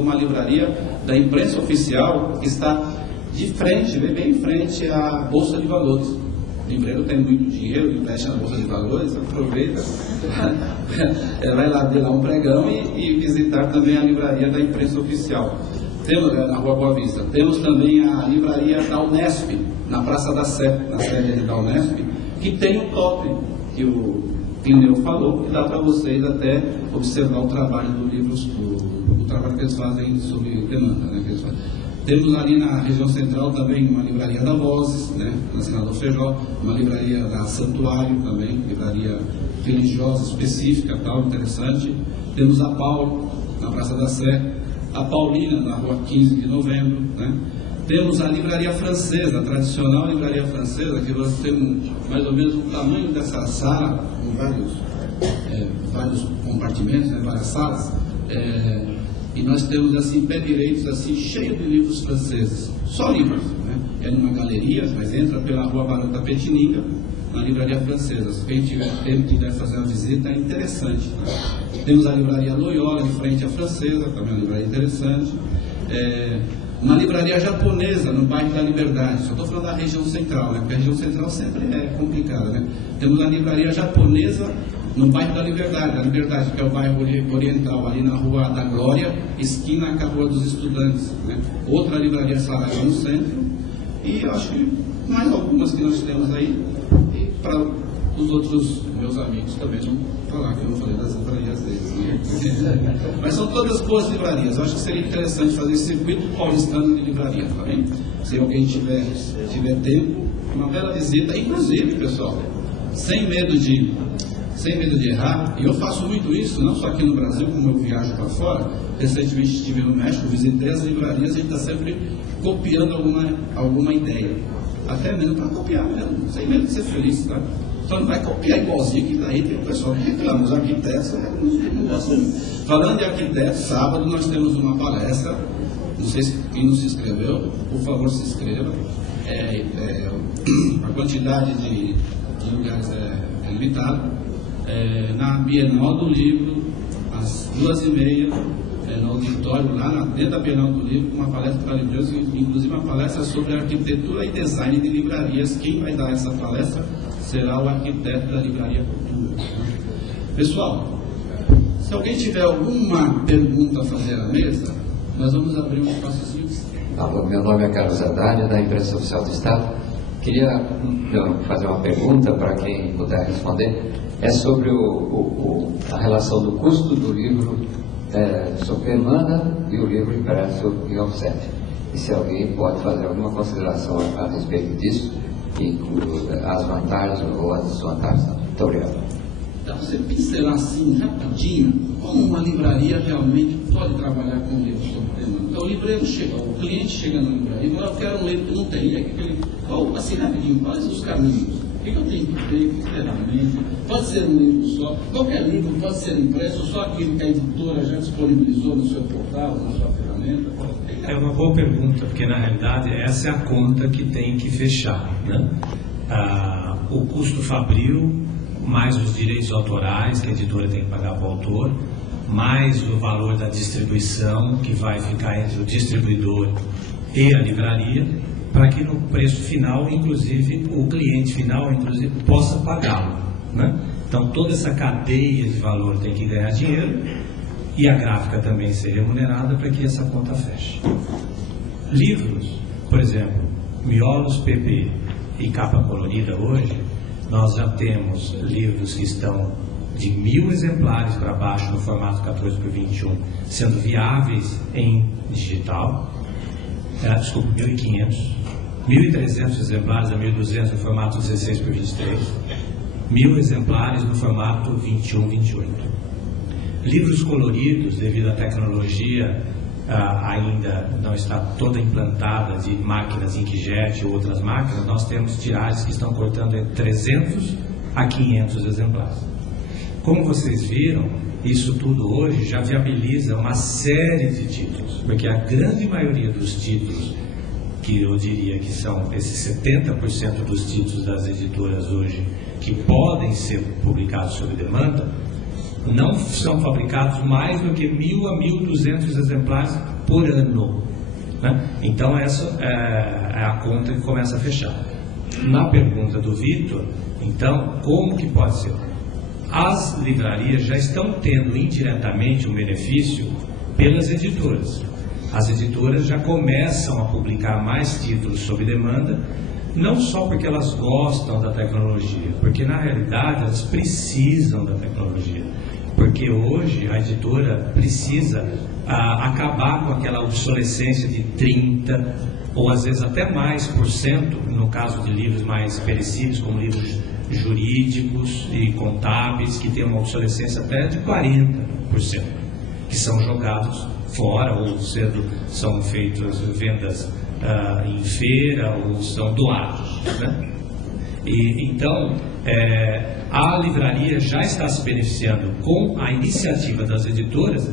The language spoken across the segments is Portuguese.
uma livraria da imprensa oficial que está de frente, bem em frente à Bolsa de Valores. O livreiro tem muito dinheiro, investe na Bolsa de Valores, aproveita, vai lá ver lá um pregão e visitar também a livraria da imprensa oficial. Temos na Rua Boa Vista, temos também a livraria da Unesp, na Praça da Sé, na sede da Unesp, que tem o top que o Pneu falou, que dá para vocês até observar o trabalho do livro, o trabalho que eles fazem sobre demanda, né, que eles fazem. Temos ali na região central também uma livraria da Vozes, né, na Senador Feijó, uma livraria da Santuário também, livraria religiosa específica, tal, interessante. Temos a Paulo, na Praça da Sé, a Paulina, na Rua 15 de Novembro, né. Temos a livraria francesa, a tradicional livraria francesa, que nós temos mais ou menos o tamanho dessa sala, com vários compartimentos, né, várias salas, e nós temos assim, pé direitos, assim, cheio de livros franceses, só livros, né? É numa galeria, mas entra pela Rua Barão da Petininga, na livraria francesa. Se quem tiver tempo quiser fazer uma visita, é interessante. Né? Temos a livraria Loyola, de frente à francesa, também é uma livraria interessante. Uma livraria japonesa no bairro da Liberdade, só estou falando da região central, né? Porque a região central sempre é complicada, né? Temos a livraria japonesa no bairro da Liberdade, que é o bairro oriental, ali na Rua da Glória, esquina com a Rua dos Estudantes, né? Outra livraria Saraiva no centro, e eu acho que mais algumas que nós temos aí, e para os outros meus amigos também não falar que eu não falei das livrarias deles, né? Mas são todas boas livrarias. Eu acho que seria interessante fazer esse circuito paulistano de livraria, tá bem? Se alguém tiver tempo, uma bela visita, inclusive, pessoal, sem medo de errar, e eu faço muito isso, não só aqui no Brasil, como eu viajo para fora. Recentemente estive no México, visitei as livrarias, a gente está sempre copiando alguma ideia, até mesmo para copiar mesmo, sem medo de ser feliz, tá? Só não vai copiar igualzinho, que daí tem o pessoal que reclama, os arquitetos não gostam. Falando de arquitetos, sábado nós temos uma palestra, não sei se quem não se inscreveu, por favor se inscreva. A quantidade de lugares é limitada. Na Bienal do Livro, às 2h30, no auditório, lá dentro da Bienal do Livro, uma palestra para livreiros, inclusive uma palestra sobre arquitetura e design de livrarias. Quem vai dar essa palestra será o arquiteto da Livraria Cultura. Pessoal, se alguém tiver alguma pergunta a fazer à mesa, nós vamos abrir um espaço. Meu nome é Carlos Haddad, da Imprensa Oficial do Estado. Queria fazer uma pergunta para quem puder responder. É sobre a relação do custo do livro sob demanda e o livro impresso em offset. E se alguém pode fazer alguma consideração a respeito disso, as vantagens ou as desvantagens. Muito obrigado. Dá para você pincelar assim, rapidinho, como uma livraria realmente pode trabalhar com um livro sob demanda. Então, o cliente chega na livraria e fala, eu quero um livro que não tem. Assim, rapidinho, quais os caminhos? O que eu tenho que ter? Que ferramenta? Pode ser um livro só? Qualquer livro pode ser impresso, só aquilo que a editora já disponibilizou no seu portal, na sua ferramenta? É uma boa pergunta, porque na realidade essa é a conta que tem que fechar, né? O custo fabril, mais os direitos autorais que a editora tem que pagar para o autor, mais o valor da distribuição, que vai ficar entre o distribuidor e a livraria, para que no preço final, inclusive, o cliente final, inclusive, possa pagá-lo, né? Então, toda essa cadeia de valor tem que ganhar dinheiro e a gráfica também ser remunerada para que essa conta feche. Livros, por exemplo, miolos PP e capa colorida hoje, nós já temos livros que estão de 1.000 exemplares para baixo no formato 14:21, sendo viáveis em digital. 1.500, 1.300 exemplares a 1.200 no formato 16:23, 1.000 exemplares no formato 21:28. Livros coloridos, devido à tecnologia ainda não está toda implantada de máquinas inkjet ou outras máquinas, nós temos tiragens que estão cortando entre 300 a 500 exemplares. Como vocês viram, isso tudo hoje já viabiliza uma série de títulos, porque a grande maioria dos títulos, que eu diria que são esses 70% dos títulos das editoras hoje, que podem ser publicados sob demanda, não são fabricados mais do que 1.000 a 1.200 exemplares por ano, né? Então essa é a conta que começa a fechar. Na pergunta do Vitor, então, como que pode ser? As livrarias já estão tendo indiretamente um benefício pelas editoras. As editoras já começam a publicar mais títulos sob demanda, não só porque elas gostam da tecnologia, porque na realidade elas precisam da tecnologia. Porque hoje a editora precisa acabar com aquela obsolescência de 30% ou às vezes até mais por cento, no caso de livros mais perecíveis, como livros jurídicos e contábeis, que tem uma obsolescência até de 40%, que são jogados fora ou são feitas vendas em feira ou são doados, né? E então a livraria já está se beneficiando com a iniciativa das editoras,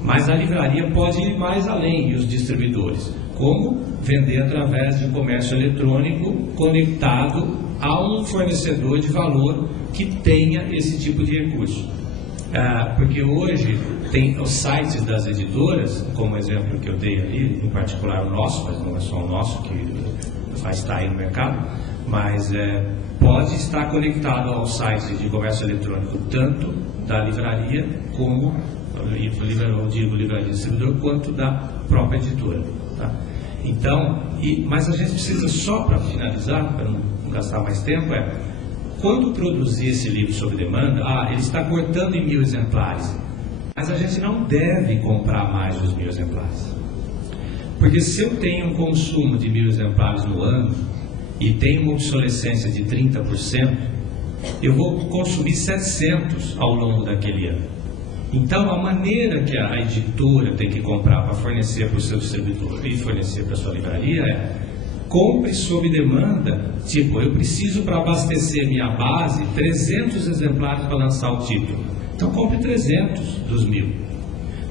mas a livraria pode ir mais além, e os distribuidores, como vender através de comércio eletrônico conectado a um fornecedor de valor que tenha esse tipo de recurso. Porque hoje tem os sites das editoras, como o exemplo que eu dei ali, em particular o nosso, mas não é só o nosso que vai estar aí no mercado, mas pode estar conectado ao site de comércio eletrônico tanto da livraria como, eu digo livraria distribuidor, quanto da própria editora, tá? Então, mas a gente precisa, só para finalizar, para não gastar mais tempo, quando produzir esse livro sob demanda, ele está cortando em 1.000 exemplares, mas a gente não deve comprar mais dos 1.000 exemplares. Porque se eu tenho um consumo de 1.000 exemplares no ano e tenho uma obsolescência de 30%, eu vou consumir 700 ao longo daquele ano. Então, a maneira que a editora tem que comprar para fornecer para o seu distribuidor e fornecer para a sua livraria compre sob demanda. Tipo, eu preciso para abastecer minha base 300 exemplares para lançar o título. Então, compre 300 dos 1.000.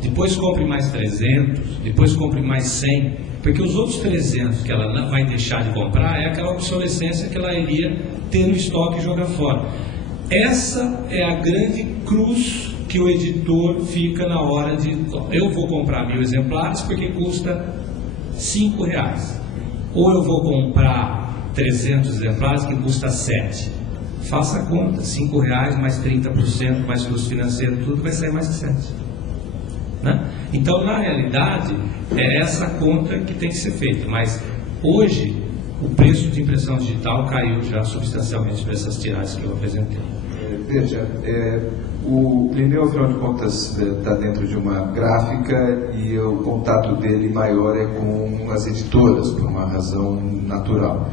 Depois compre mais 300, depois compre mais 100, porque os outros 300 que ela vai deixar de comprar é aquela obsolescência que ela iria ter no estoque e jogar fora. Essa é a grande cruz que o editor fica na hora de... Eu vou comprar 1.000 exemplares porque custa R$5. Ou eu vou comprar 300 exemplares que custa 7. Faça a conta, R$5 mais 30%, mais custo financeiro, tudo vai sair mais que 7. Né? Então, na realidade, é essa conta que tem que ser feita. Mas hoje, o preço de impressão digital caiu já substancialmente para essas tiragens que eu apresentei. Veja, o Plineu, afinal de contas, está dentro de uma gráfica e o contato dele maior é com as editoras, por uma razão natural.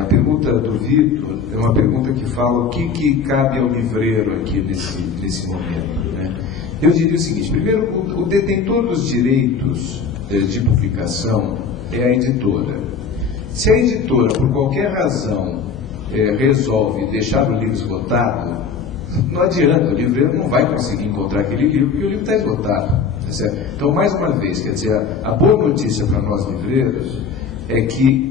A pergunta do Vitor é uma pergunta que fala o que cabe ao livreiro aqui nesse momento, né? Eu diria o seguinte: primeiro, o detentor dos direitos de publicação é a editora. Se a editora, por qualquer razão, resolve deixar o livro esgotado, não adianta, o livreiro não vai conseguir encontrar aquele livro porque o livro está esgotado, tá certo? Então, mais uma vez, quer dizer, a boa notícia para nós livreiros é que